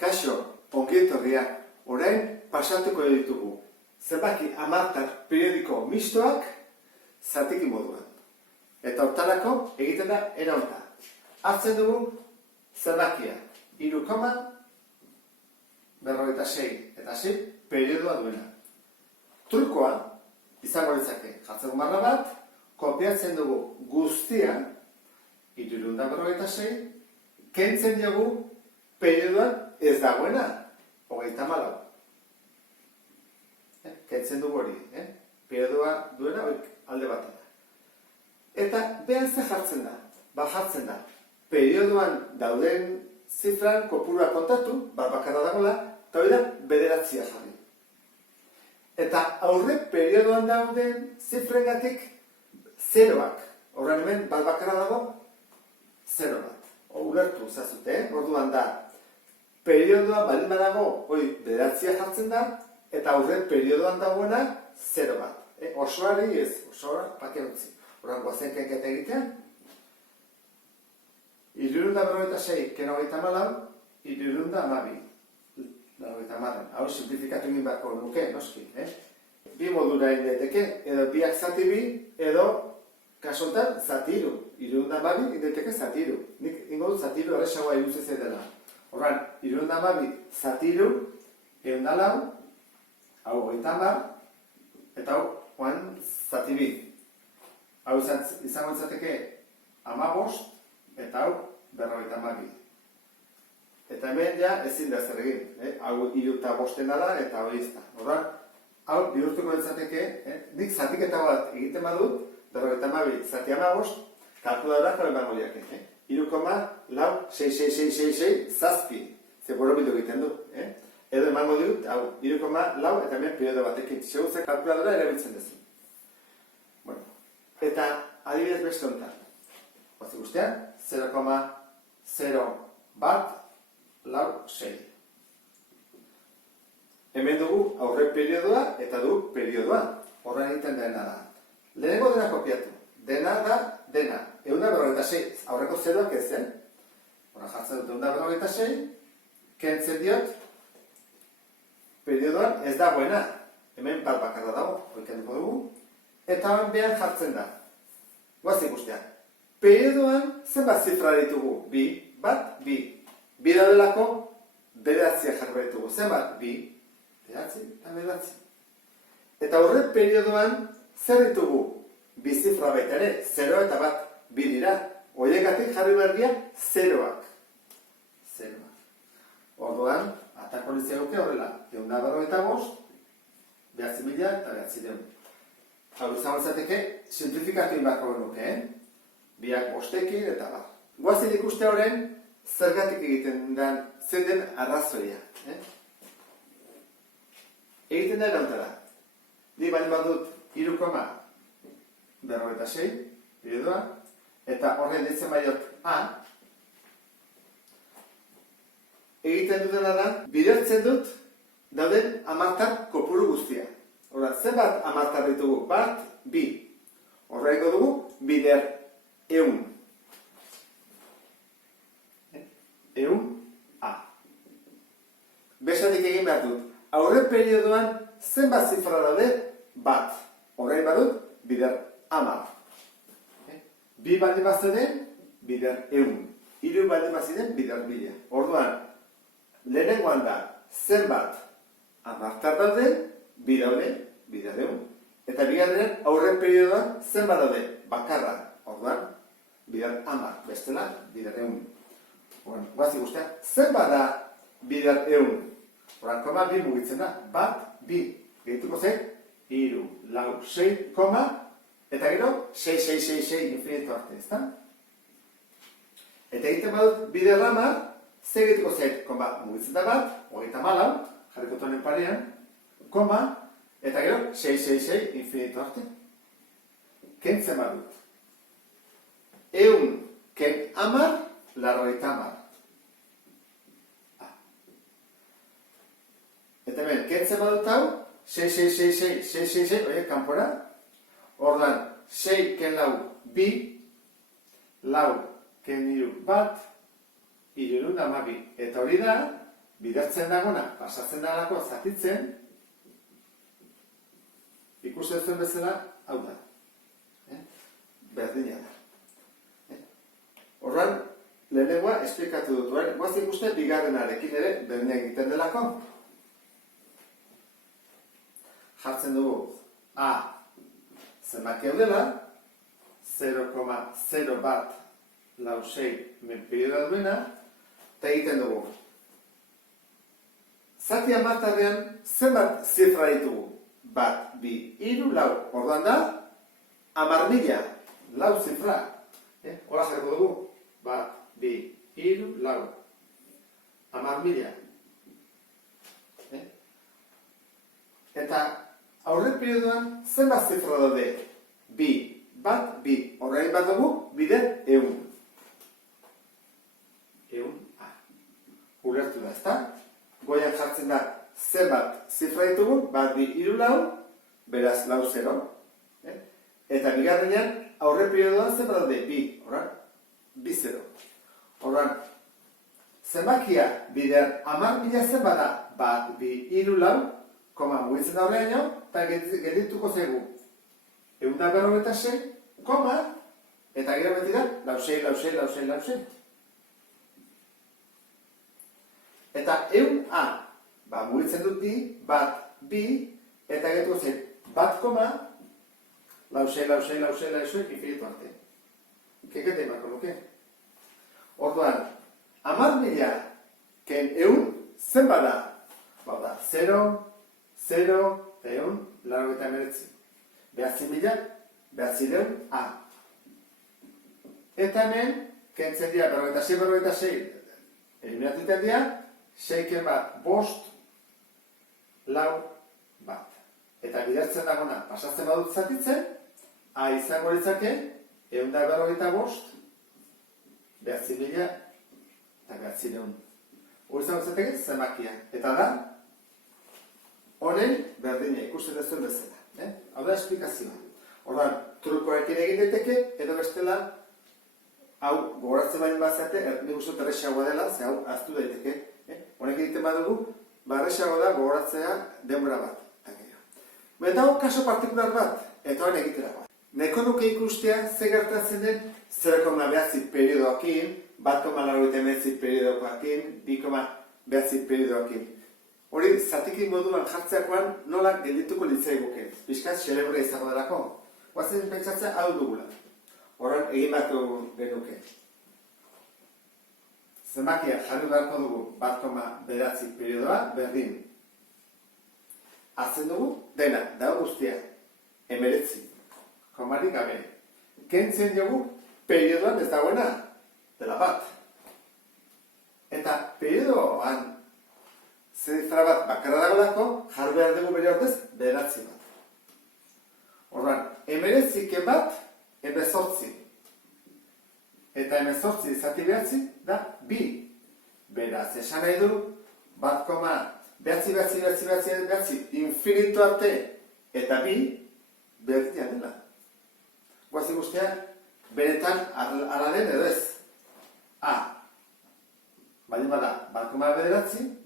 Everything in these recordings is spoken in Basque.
Kaixo, ongi etorria, orain pasatuko ditugu zenbaki hamartar periodiko mistoak zatiki moduan. Eta hortarako egiten da era honta. Hartzen dugu zenbakia 3,56 eta 6 periodoa duena. Trukoa izango litzake jartzen marra bat, kopiatzen dugu guztia 356, kentzen dugu periodoan ez dagoena, 34. Kentzen dugu hori, periodoa duena alde batera. Eta behan ze jartzen da? Jartzen da, periodoan dauden zifran kopurua kontatu, bakarra dagoela, eta hori da bederatzia jarri. Eta aurre periodoan dauden zifrengatik zeroak. Horren hemen bakarra dago, 0 bat. Ulertu zazute, orduan da, periodoa baldin badago, bederatzia jartzen da, eta aurre periodoan dagoena 0 bat. Osoari ez, osoa pakean utzi. Horren guazen kenketa egitean, 356 keno gaita malau, 312. Hau simplifikatu egin beharko nuke, noski. Bi modura egin daiteke, edo biak zati bi, edo kasontan zati iru. 312 egin daiteke zati iru. Nik ingo dut zati iru arresagoa iruzizei dela. Horren, 312 zati iru, 104, hau 30, eta hau zati bi. Hau izango izateke 15, eta hau 52. Eta hemen ja ezin da zer egin. Hau 3 da, eta hori ez da. Horren, hau bihurtuko izateke, nik zatiketa bat egiten badut, 52 zati 15, kalkuladorako emango diake. 3,46666 zazpi. Ze borobildu egiten du. Edo emango dut, hau, 3,4 eta hemen periodo batekin. Segurtze kalkuladora erabiltzen duzu. Eta adibidez beste honetan. Guazi guztian, 0,0146. Hemen dugu aurre periodoa eta du periodoa. Horren egiten dena da. Lehenengo dena kopiatu. Dena da dena. 156. Aurreko zeroak ez zen. Jartzen dut 156. Kentzen diot. Periodoan ez dagoena. Hemen bat bakarra dago. Hoikenduko dugu. Eta hemen behan jartzen da. Guazi guztiak. Periodoan zenbat zifra ditugu? 2, bat, 2. Bi daudelako bederatzia jarri ditugu. Zenbat? 2, bederatzi eta bederatzi. Eta horre periodoan zer ditugu? Bi zifra baita ere, 0 eta bat, 2 dira. Horiekatik jarri berdia, 0ak. Orduan, atako litzea guke horrela, 145, 9.000 eta 9.000. Hau izango izateke, simplifikatu inbako genuke, biak bostekin eta bar. Guazin ikuste horren, zergatik egiten den, zen den arrazoia. Egiten da erantara. Ni bali badut 3,56, periodoa, eta horren ditzen baiot A, egiten dutena da, bidertzen dut dauden hamartar kopuru guztia. Hora, zenbat hamartar ditugu? Bat, 2. Horreiko dugu, bider 100. 100 A. Besatik egin behar dut. Aurre periodoan zenbat zifra daude? Bat. Horrein badut, bider 10. 2 baldin bazuden, bider 100. 3 baldin bazuden, bider 1000. Orduan, lehenengoan da, zenbat hamartar dauden, 2 daude, bider 100. Eta bigarren aurre periodoan zenbat daude? Bakarra. Orduan, bider 10. Bestela, bider 100. Guazi guztiak, zenbat da bider 100? Horan, koma 2 mugitzen da. Bat, 2. Gehituko zen, 3, 4, 6, koma, eta gero, 6, 6, 6, 6 infinito arte, ezta? Eta egiten badut, bider 10, ze gehituko zen, koma, mugitzen da bat, 34, jarriko tonen parean, koma, eta gero, 6, 6, 6 infinito arte. Kentzen badut. 100 ken 10, 90. Eta hemen, kentzen badut hau, 6, 6, 6, 6, 6, 6, 6, oie, kanpora. Ordan, 6 ken lau, 2, lau ken 3 bat, 312. Eta hori da, bidertzen dagona, pasatzen dalako zatitzen, ikusten zuen bezala, hau da. Berdina da. Horran, lehenengoa esplikatu dut, guaz ikuste bigarrenarekin ere berdina egiten delako. Jartzen dugu A zenbaki hau dela, 0,0 bat lausei menperiodua duena, eta egiten dugu. Zati hamartarrean zenbat zifra ditugu? Bat, bi, hiru, lau. Orduan da, 10.000, lau zifra. Hola jarriko dugu. Bat, bi, hiru, lau. 10.000. Eta aurre perioduan zenbat zifra daude? Bi, bat, bi. Horrein bat dugu, bider, 100. 100 A. Ulertu da, ezta? Goian jartzen da zenbat zifra ditugu, bat, bi, hiru, lau, beraz, lau, 0. Eta bigarrenean aurre perioduan zenbat daude? Bi, horran, bi, 0. Horran, zenbakia bider 10.000 zenbat da? Bat, bi, hiru, lau, koma mugitzen da horreaino, eta geldituko zaigu. 156, koma, eta gero beti da, lausei, lausei, lausei, lausei. Eta 100 A, mugitzen dut bi, bat, bi, eta geldituko zaigu, bat, koma, lausei, lausei, lausei, lausei, infinitu arte. Kekete emako nuke. Orduan, 10.000 ken 100 zenbat da? Bada, 0, 0, eta 100, laro eta emeretzi. 9.000, 900 A. Eta hemen, kentzen dira, 46, eliminatu iten dira, 6 bat, bost, lau, bat. Eta bidertzen dagona, pasatzen badut zatitzen, A izango litzake, 145, 9.000, eta 900. Hori izango zateke, zenbakia. Eta da, honen berdina ikusten dezuen bezala. Hau da esplikazioa. Ordan, trukoekin egin daiteke, edo bestela, hau gogoratzen baino bazate, nik uste erresagoa dela, ze hau aztu daiteke. Honek egiten badugu, erresagoa da gogoratzea denbora bat. Eta hau kaso partikular bat, eta hori egitera bat. Neko nuke ikustea ze gertatzen den 0,9 periodoakin, 1,89 periodoakin, 2,9 periodoakin. Hori, zatikin moduan jartzeakoan nola geldituko litzaiguke. Piskat, xelebrea izango delako. Guazen pentsatzea hau dugula. Horan, egin batu genuke. Zenbakia jarri beharko dugu 1,9 periodoa berdin. Hartzen dugu, dena, dago guztia. 19. Komarik gabe. Kentzen dugu, periodoan ez dagoena, dela bat. Eta periodoan zifra bat bakarra dagoelako, jarri behar dugu bere ordez, 9 bat. Orduan, 19 bat, 18. Eta 18 zati behatzi da 2. Beraz, esan nahi du, 1,9 infinitu arte eta 2 berdina dela. Guazi guztia, benetan ala den edo ez. A. Baldin bada, 1,9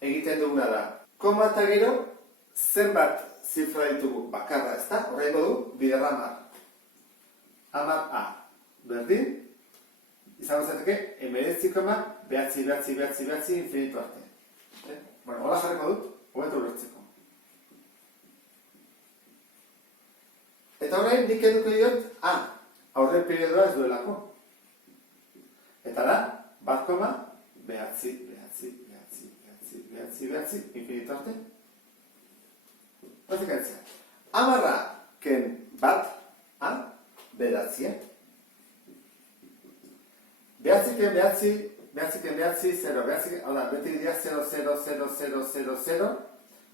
egiten duguna da. Koma eta gero, zenbat zifra ditugu bakarra, ez da? Horrengo du, biderra 10. 10 A. Berdin, izango zateke, 19,9 infinitu arte. Bueno, hola jarriko dut, hobeto ulertzeko. Eta horrein, nik eduko diot, aurre periodoa ez duelako. Eta da, 1,9 infinitu arte. Batik aitzea. Amarra ken bat, behatzia. Behatziken behatzi, 0, hau da, beti dira 0, 0, 0, 0, 0, 0,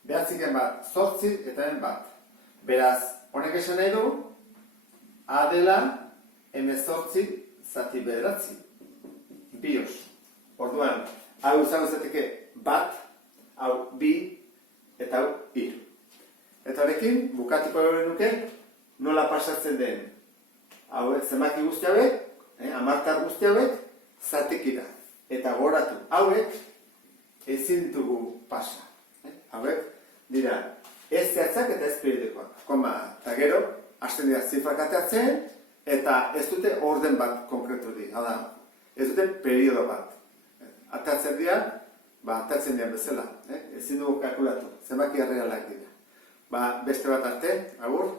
behatziken bat, 8 eta ben bat. Beraz, honek esan nahi du, A dela, 18 zati bederatzi. Bios. Orduan, hau izango zateke bat, hau bi, eta hau hiru. Eta horrekin, bukatuko hori nuke, nola pasatzen den. Hau, zenbaki guzti hauek, amartar guzti hauek, zatikira. Eta goratu, hauek, ez ezin ditugu pasa. Hauek dira, ez zehatzak eta ez periodikoak. Koma, eta gero, hasten dira zifrak ateatzen, eta ez dute orden bat konkreturik. Hau da, ez dute periodo bat. Ateatzen dira, ateatzen dira bezala. Ezin dugu kalkulatu, zenbaki errealak dira. Beste bat arte, agur.